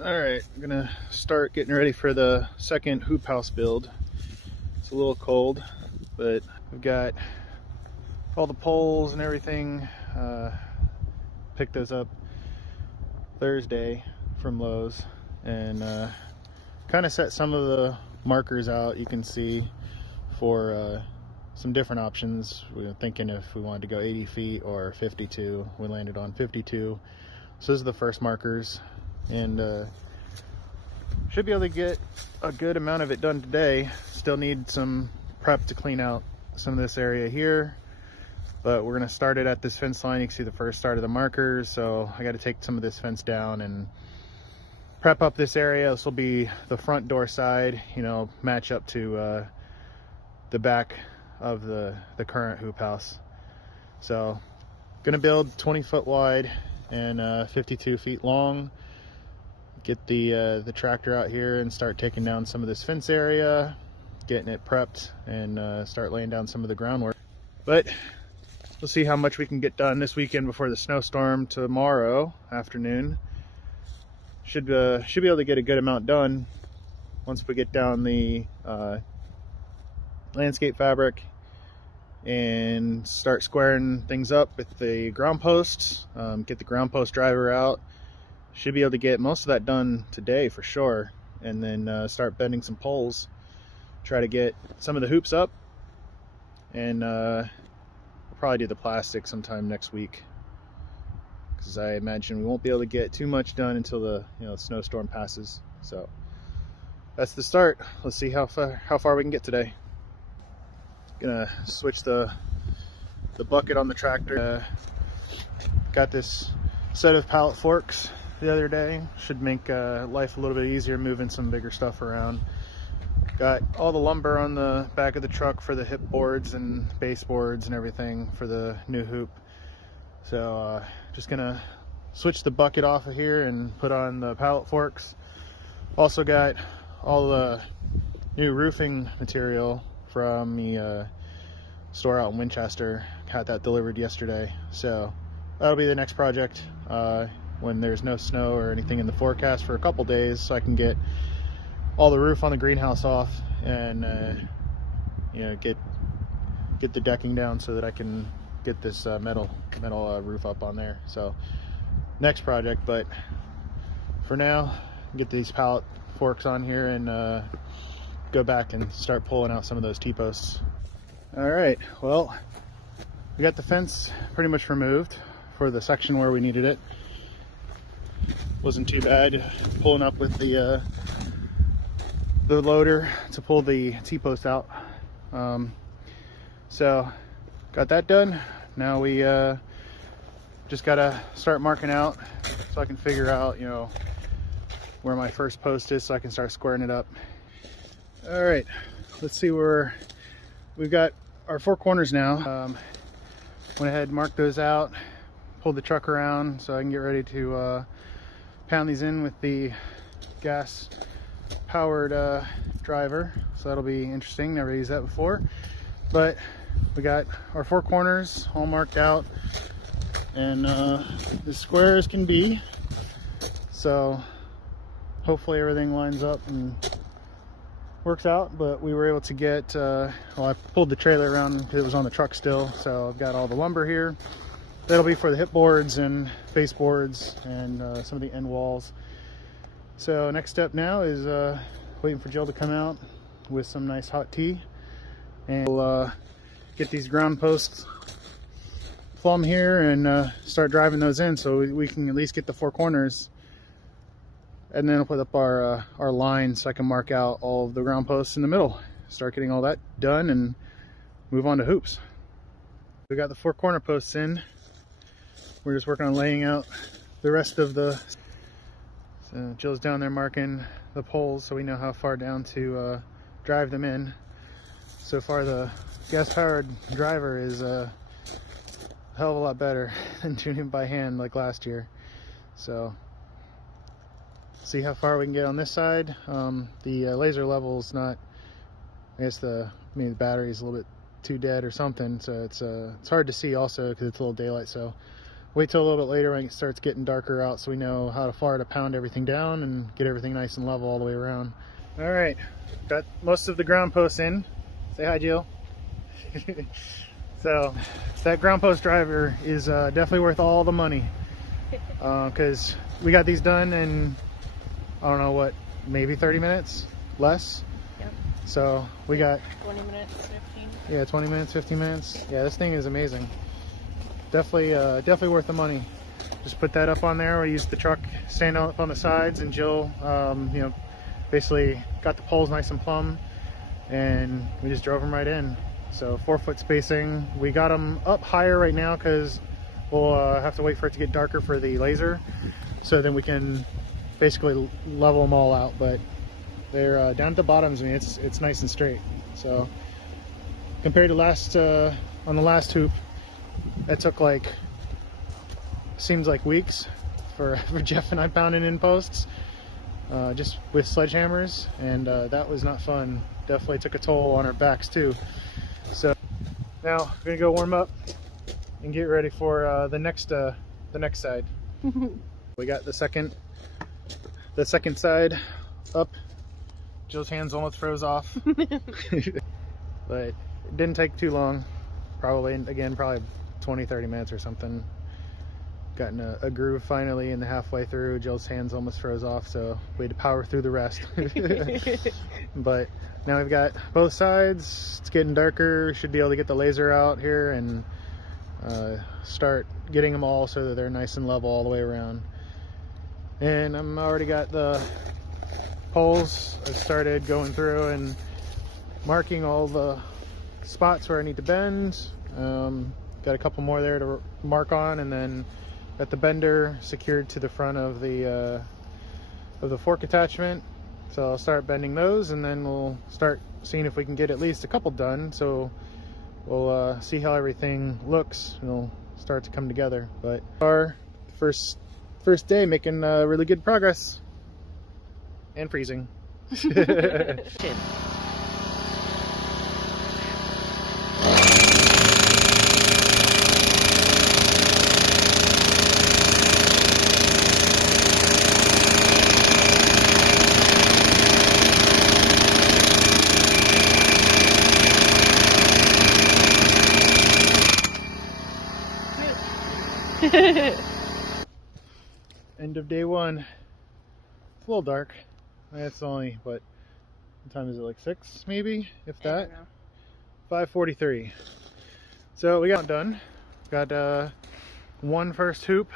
Alright, I'm gonna start getting ready for the second hoop house build. It's a little cold, but I've got all the poles and everything. Picked those up Thursday from Lowe's and kind of set some of the markers out. You can see for some different options. We were thinking if we wanted to go 80 feet or 52. We landed on 52. So those are the first markers, and should be able to get a good amount of it done today. Still need some prep to clean out some of this area here, but we're going to start it at this fence line. You can see the first start of the markers, so I got to take some of this fence down and prep up this area. This will be the front door side, you know, match up to the back of the current hoop house. So gonna build 20 foot wide and 52 feet long. Get the tractor out here and start taking down some of this fence area, getting it prepped, and start laying down some of the groundwork. But we'll see how much we can get done this weekend before the snowstorm tomorrow afternoon. Should be able to get a good amount done once we get down the landscape fabric and start squaring things up with the ground posts. Get the ground post driver out. Should be able to get most of that done today for sure, and then start bending some poles, try to get some of the hoops up, and we'll probably do the plastic sometime next week, because I imagine we won't be able to get too much done until the snowstorm passes. So that's the start. Let's see how far we can get today. Gonna switch the bucket on the tractor. Got this set of pallet forks the other day. Should make life a little bit easier moving some bigger stuff around. Got all the lumber on the back of the truck for the hip boards and base boards and everything for the new hoop. So just gonna switch the bucket off of here and put on the pallet forks. Also got all the new roofing material from the store out in Winchester. Got that delivered yesterday, so that'll be the next project when there's no snow or anything in the forecast for a couple days, so I can get all the roof on the greenhouse off and get the decking down so that I can get this metal roof up on there. So next project, but for now, get these pallet forks on here and go back and start pulling out some of those T-posts. All right, well, we got the fence pretty much removed for the section where we needed it. Wasn't too bad pulling up with the loader to pull the T-post out. So got that done. Now we just gotta start marking out so I can figure out where my first post is, so I can start squaring it up. All right, let's see where we've got our four corners now. Went ahead and marked those out, pulled the truck around so I can get ready to pound these in with the gas powered driver. So that'll be interesting, never used that before. But we got our four corners all marked out and as square as can be. So hopefully everything lines up and works out. But we were able to get, well, I pulled the trailer around because it was on the truck still. So I've got all the lumber here. That'll be for the hip boards and base boards and some of the end walls. So next step now is waiting for Jill to come out with some nice hot tea, and we'll get these ground posts plumb here and start driving those in so we can at least get the four corners. And then I'll put up our line so I can mark out all of the ground posts in the middle. Start getting all that done and move on to hoops. We got the four corner posts in. We're just working on laying out the rest of the... So Jill's down there marking the poles so we know how far down to drive them in. So far the gas-powered driver is a hell of a lot better than tuning by hand like last year. So see how far we can get on this side. The laser level is not, I guess maybe the battery is a little bit too dead or something, so it's hard to see also because it's a little daylight. So wait till a little bit later when it starts getting darker out so we know how far to pound everything down and get everything nice and level all the way around. All right, got most of the ground posts in. Say hi, Jill. So that ground post driver is definitely worth all the money, because we got these done in, I don't know what, maybe 30 minutes, less. Yep. So we got 20 minutes, 15. Yeah, 20 minutes, 15 minutes. Yeah, this thing is amazing. Definitely worth the money. Just put that up on there. We used the truck stand up on the sides, and Jill, you know, basically got the poles nice and plumb, and we just drove them right in. So 4-foot spacing. We got them up higher right now because we'll have to wait for it to get darker for the laser, so then we can basically level them all out. But they're down at the bottoms. I mean, it's nice and straight. So compared to last on the last hoop, that took seems like weeks for Jeff and I pounding in posts, just with sledgehammers, and that was not fun. Definitely took a toll on our backs too. So now we're gonna go warm up and get ready for the next side. We got the second side up. Jill's hands almost froze off. But it didn't take too long. Probably 20-30 minutes or something. Gotten a groove finally in the halfway through. Jill's hands almost froze off, so we had to power through the rest. But now we've got both sides. It's getting darker. We should be able to get the laser out here and start getting them all so that they're nice and level all the way around. And I'm already got the poles. I started going through and marking all the spots where I need to bend. Got a couple more there to mark on, and then got the bender secured to the front of the fork attachment. So I'll start bending those, and then we'll start seeing if we can get at least a couple done. So we'll see how everything looks, and it'll start to come together. But our first day making really good progress, and freezing. End of day one. It's a little dark. It's only, what time is it, like 6 maybe, if that? 5:43. So we got done. Got one first hoop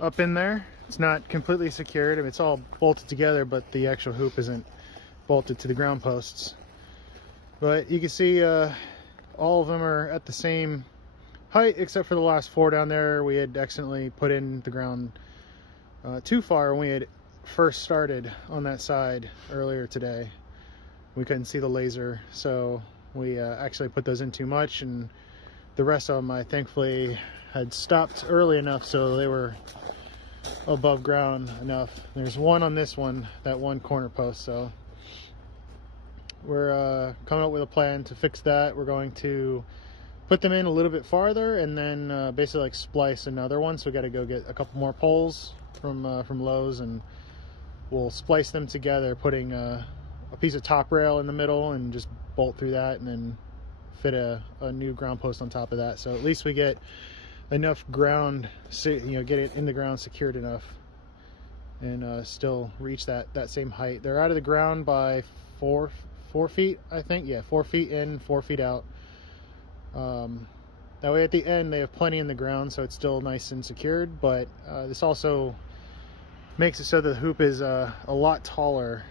up in there. It's not completely secured. I mean, it's all bolted together, but the actual hoop isn't bolted to the ground posts. But you can see all of them are at the same height, except for the last 4 down there. We had accidentally put in the ground too far when we had first started on that side earlier today. We couldn't see the laser, so we actually put those in too much, and the rest of them I thankfully had stopped early enough so they were above ground enough. There's one on this one, that one corner post, so we're coming up with a plan to fix that. We're going to put them in a little bit farther, and then basically like splice another one. So we got to go get a couple more poles from Lowe's, and we'll splice them together, putting a piece of top rail in the middle, and just bolt through that, and then fit a new ground post on top of that. So at least we get enough ground, you know, get it in the ground secured enough, and still reach that same height. They're out of the ground by 4 feet, I think. Yeah, 4 feet in, 4 feet out. That way at the end they have plenty in the ground, so it's still nice and secured. But this also makes it so the hoop is a lot taller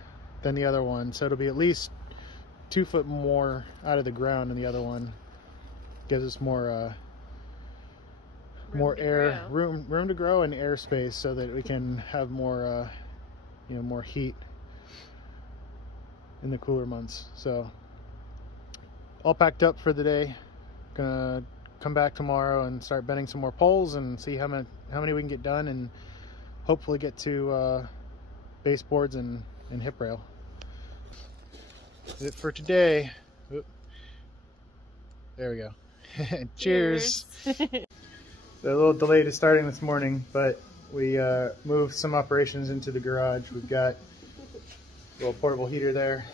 than the other one, so it'll be at least 2 foot more out of the ground than the other one. Gives us more room to grow and air space, so that we can have more you know, more heat in the cooler months. So all packed up for the day. Gonna come back tomorrow and start bending some more poles and see how many we can get done, and hopefully get to baseboards and hip rail. That's it for today. Oop. There we go. Cheers. a little delayed to starting this morning, but we moved some operations into the garage. We've got a little portable heater there,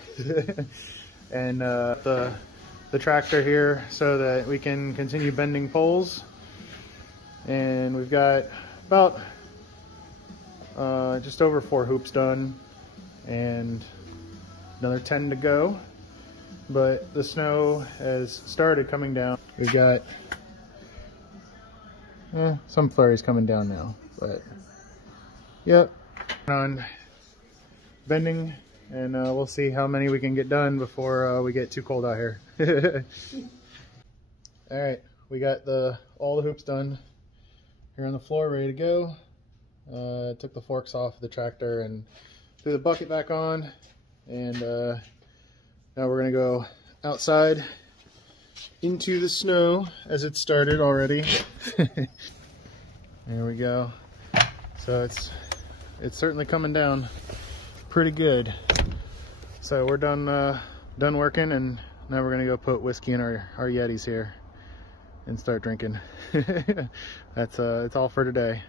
and the tractor here so that we can continue bending poles. And we've got about just over 4 hoops done, and another 10 to go. But the snow has started coming down. We've got some flurries coming down now, but yep, on bending, and we'll see how many we can get done before we get too cold out here. All right, we got all the hoops done here on the floor, ready to go. Took the forks off the tractor and threw the bucket back on, and now we're gonna go outside into the snow as it started already. There we go. So it's certainly coming down pretty good. So we're done working, and now we're gonna go put whiskey in our Yetis here and start drinking. That's all for today.